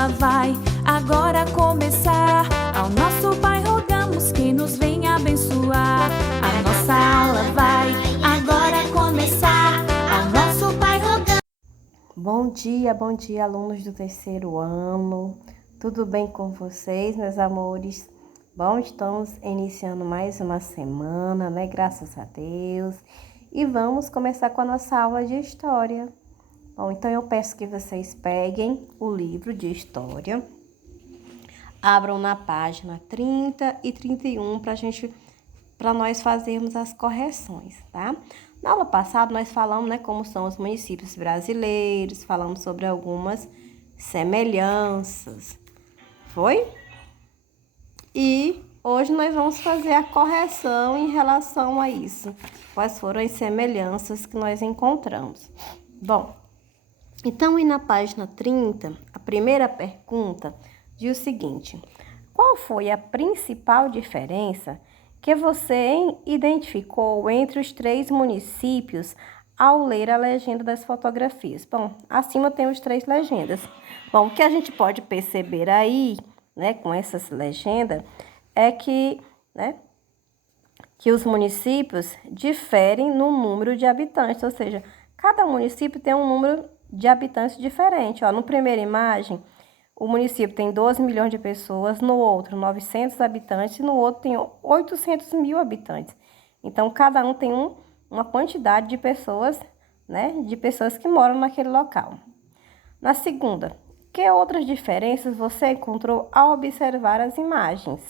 aula vai agora começar. Ao nosso Pai rogamos que nos venha abençoar. A nossa aula vai agora começar. Ao nosso Pai rogamos. Bom dia, alunos do terceiro ano. Tudo bem com vocês, meus amores? Bom, estamos iniciando mais uma semana, né? Graças a Deus. E vamos começar com a nossa aula de história. Bom, então eu peço que vocês peguem o livro de história, abram na página 30 e 31 para nós fazermos as correções, tá? Na aula passada nós falamos, né, como são os municípios brasileiros, falamos sobre algumas semelhanças, foi? E hoje nós vamos fazer a correção em relação a isso. Quais foram as semelhanças que nós encontramos? Bom, então, e na página 30, a primeira pergunta diz o seguinte: qual foi a principal diferença que você identificou entre os três municípios ao ler a legenda das fotografias? Bom, acima tem os três legendas. Bom, o que a gente pode perceber aí, né, com essas legendas, é que, né, que os municípios diferem no número de habitantes, ou seja, cada município tem um número de habitantes diferente. Ó, no primeira imagem, o município tem 12 milhões de pessoas, no outro 900 habitantes e no outro tem 800 mil habitantes. Então, cada um tem uma quantidade de pessoas, né, de pessoas que moram naquele local. Na segunda, que outras diferenças você encontrou ao observar as imagens?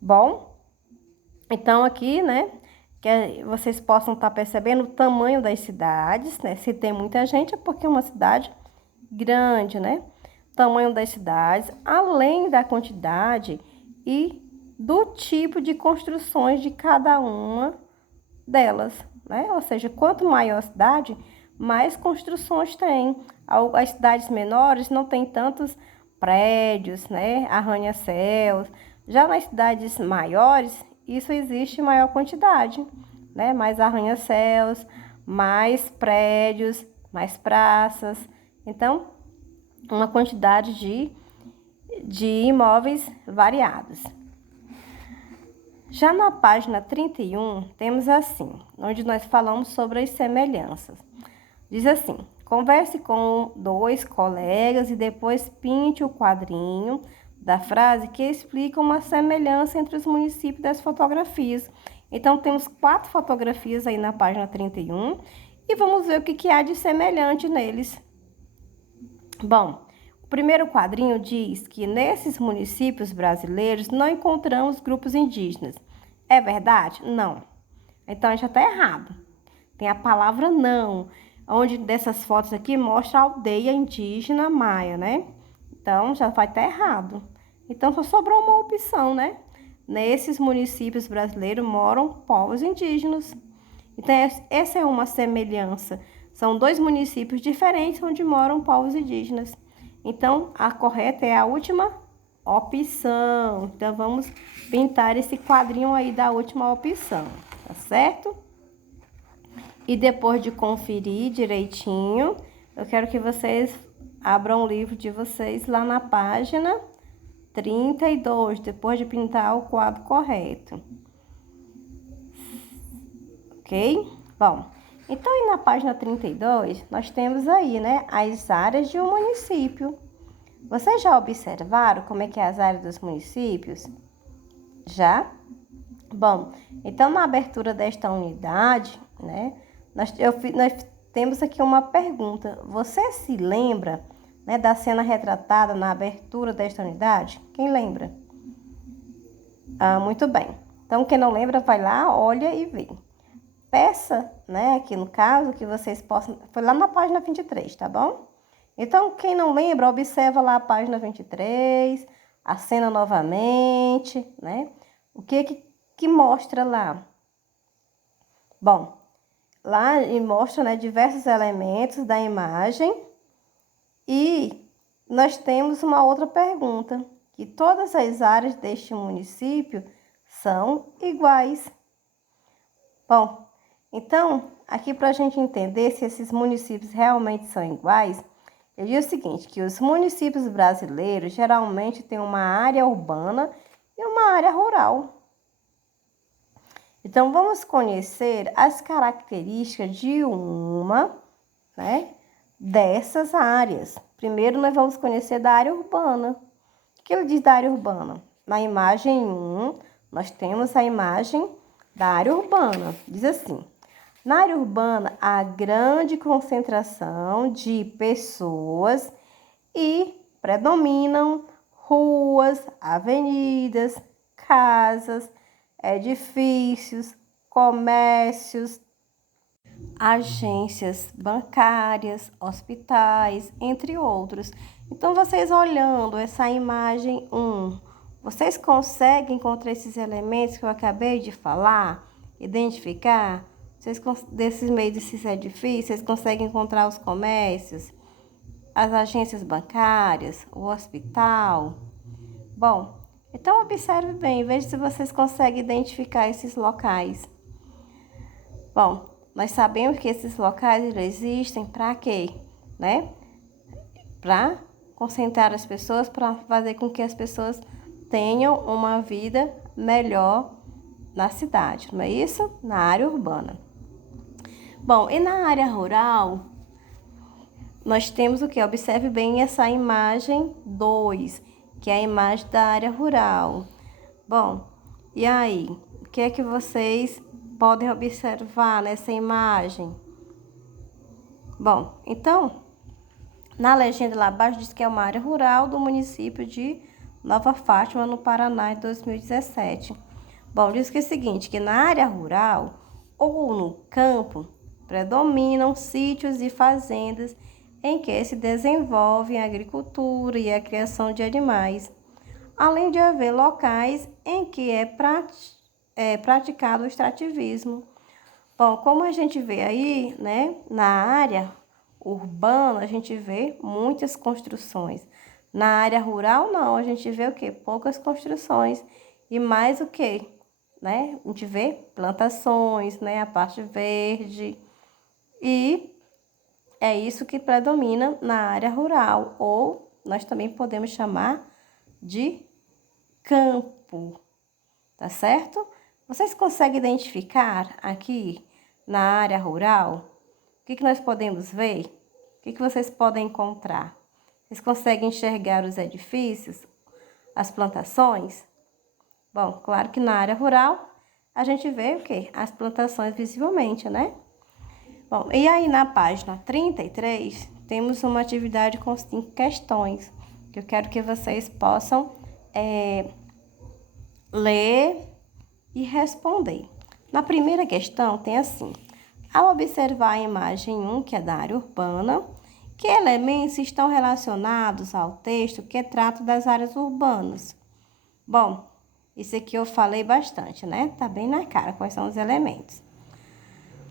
Bom, então aqui, né, que vocês possam estar percebendo o tamanho das cidades, né? Se tem muita gente é porque é uma cidade grande, né? Tamanho das cidades, além da quantidade e do tipo de construções de cada uma delas, né? Ou seja, quanto maior a cidade, mais construções tem. As cidades menores não tem tantos prédios, né? Arranha-céus. Já nas cidades maiores, isso existe em maior quantidade, né? Mais arranha-céus, mais prédios, mais praças. Então, uma quantidade de imóveis variados. Já na página 31, temos assim, onde nós falamos sobre as semelhanças. Diz assim: converse com dois colegas e depois pinte o quadrinho da frase que explica uma semelhança entre os municípios das fotografias. Então, temos 4 fotografias aí na página 31 e vamos ver o que há de semelhante neles. Bom, o primeiro quadrinho diz que nesses municípios brasileiros não encontramos grupos indígenas. É verdade? Não. Então, já está errado. Tem a palavra não, onde dessas fotos aqui mostra a aldeia indígena maia, né? Então, já vai estar errado. Então, só sobrou uma opção, né? Nesses municípios brasileiros moram povos indígenas. Então, essa é uma semelhança. São 2 municípios diferentes onde moram povos indígenas. Então, a correta é a última opção. Então, vamos pintar esse quadrinho aí da última opção, tá certo? E depois de conferir direitinho, eu quero que vocês abram o livro de vocês lá na página 32, depois de pintar o quadro correto. Ok? Bom, então aí na página 32, nós temos aí, né, as áreas de um município. Vocês já observaram como é que é as áreas dos municípios? Já? Bom, então na abertura desta unidade, né, nós temos aqui uma pergunta. Você se lembra, né, da cena retratada na abertura desta unidade? Quem lembra? Muito bem. Então, quem não lembra, vai lá, olha e vê. Peça, né, aqui no caso, que vocês possam... Foi lá na página 23, tá bom? Então, quem não lembra, observa lá a página 23, a cena novamente, né? O que mostra lá? Bom, lá mostra, né, diversos elementos da imagem e nós temos uma outra pergunta, que todas as áreas deste município são iguais. Bom, então, aqui para a gente entender se esses municípios realmente são iguais, Ele diz o seguinte, que os municípios brasileiros geralmente têm uma área urbana e uma área rural. Então, vamos conhecer as características de uma, dessas áreas. Primeiro, nós vamos conhecer da área urbana. O que ele diz da área urbana? Na imagem 1, nós temos a imagem da área urbana. Diz assim, na área urbana, há grande concentração de pessoas e predominam ruas, avenidas, casas, edifícios, comércios, agências bancárias, hospitais, entre outros. Então, vocês olhando essa imagem 1, vocês conseguem encontrar esses elementos que eu acabei de falar, identificar? Desses meios desses edifícios, vocês conseguem encontrar os comércios, as agências bancárias, o hospital? Bom, então observe bem, veja se vocês conseguem identificar esses locais. Bom, nós sabemos que esses locais existem para quê? Para concentrar as pessoas, para fazer com que as pessoas tenham uma vida melhor na cidade, não é isso? Na área urbana. Bom, e na área rural, nós temos o que? Observe bem essa imagem 2, que é a imagem da área rural. Bom, e aí? O que é que vocês podem observar nessa imagem? Bom, então, na legenda lá abaixo diz que é uma área rural do município de Nova Fátima, no Paraná, em 2017. Bom, diz que é o seguinte, que na área rural ou no campo, predominam sítios e fazendas em que se desenvolve a agricultura e a criação de animais, além de haver locais em que é praticado o extrativismo. Bom, como a gente vê aí, na área urbana, a gente vê muitas construções. Na área rural, não, a gente vê o quê? Poucas construções e mais o quê? A gente vê plantações, a parte verde, e é isso que predomina na área rural, ou nós também podemos chamar de campo, tá certo? Vocês conseguem identificar aqui na área rural o que nós podemos ver? O que vocês podem encontrar? Vocês conseguem enxergar os edifícios, as plantações? Bom, claro que na área rural a gente vê o quê? As plantações visivelmente, Bom, e aí na página 33, temos uma atividade com 5 questões, que eu quero que vocês possam ler e responder. Na primeira questão tem assim, ao observar a imagem 1, que é da área urbana, que elementos estão relacionados ao texto que trata das áreas urbanas? Bom, isso aqui eu falei bastante, Tá bem na cara quais são os elementos.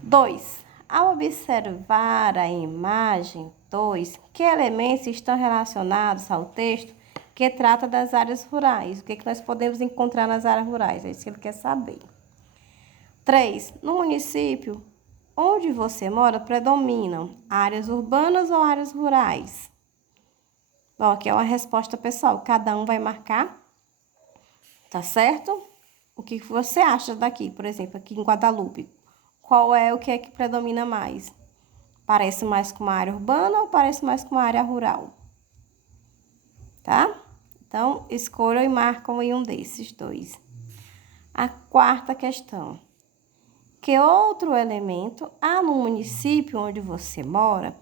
2. Ao observar a imagem 2, que elementos estão relacionados ao texto que trata das áreas rurais? O que nós podemos encontrar nas áreas rurais? É isso que ele quer saber. 3. No município onde você mora, predominam áreas urbanas ou áreas rurais? Bom, aqui é uma resposta pessoal. Cada um vai marcar, tá certo? O que você acha daqui, por exemplo, aqui em Guadalupe? Qual é o que predomina mais? Parece mais com uma área urbana ou parece mais com uma área rural? Tá? Então, escolham e marcam em um desses dois. A quarta questão. Que outro elemento há no município onde você mora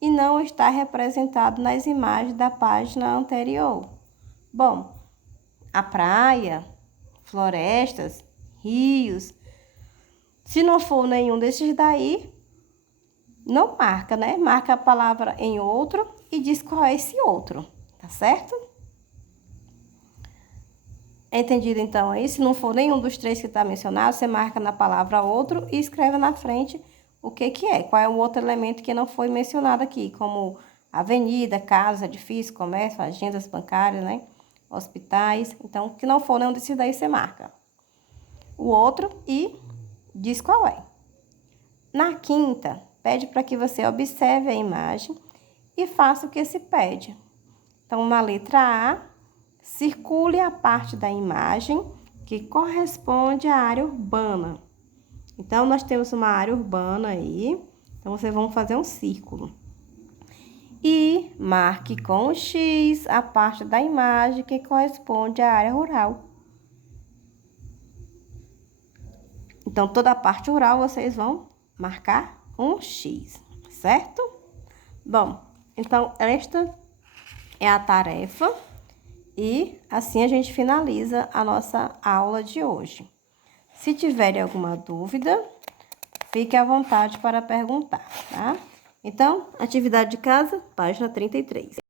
e não está representado nas imagens da página anterior? Bom, a praia, florestas, rios. Se não for nenhum desses daí, não marca, Marca a palavra em outro e diz qual é esse outro, tá certo? Entendido então aí? Se não for nenhum dos 3 que está mencionado, você marca na palavra outro e escreve na frente o que é. Qual é o outro elemento que não foi mencionado aqui, como avenida, casa, edifício, comércio, agendas bancárias, hospitais. Então, que não for nenhum desses daí, você marca o outro e diz qual é. Na quinta, pede para que você observe a imagem e faça o que se pede. Então, na letra A, circule a parte da imagem que corresponde à área urbana. Então, nós temos uma área urbana aí. Então, vocês vão fazer um círculo. E marque com o X a parte da imagem que corresponde à área rural. Então, toda a parte rural vocês vão marcar com X, certo? Bom, então, esta é a tarefa e assim a gente finaliza a nossa aula de hoje. Se tiverem alguma dúvida, fique à vontade para perguntar, tá? Então, atividade de casa, página 33.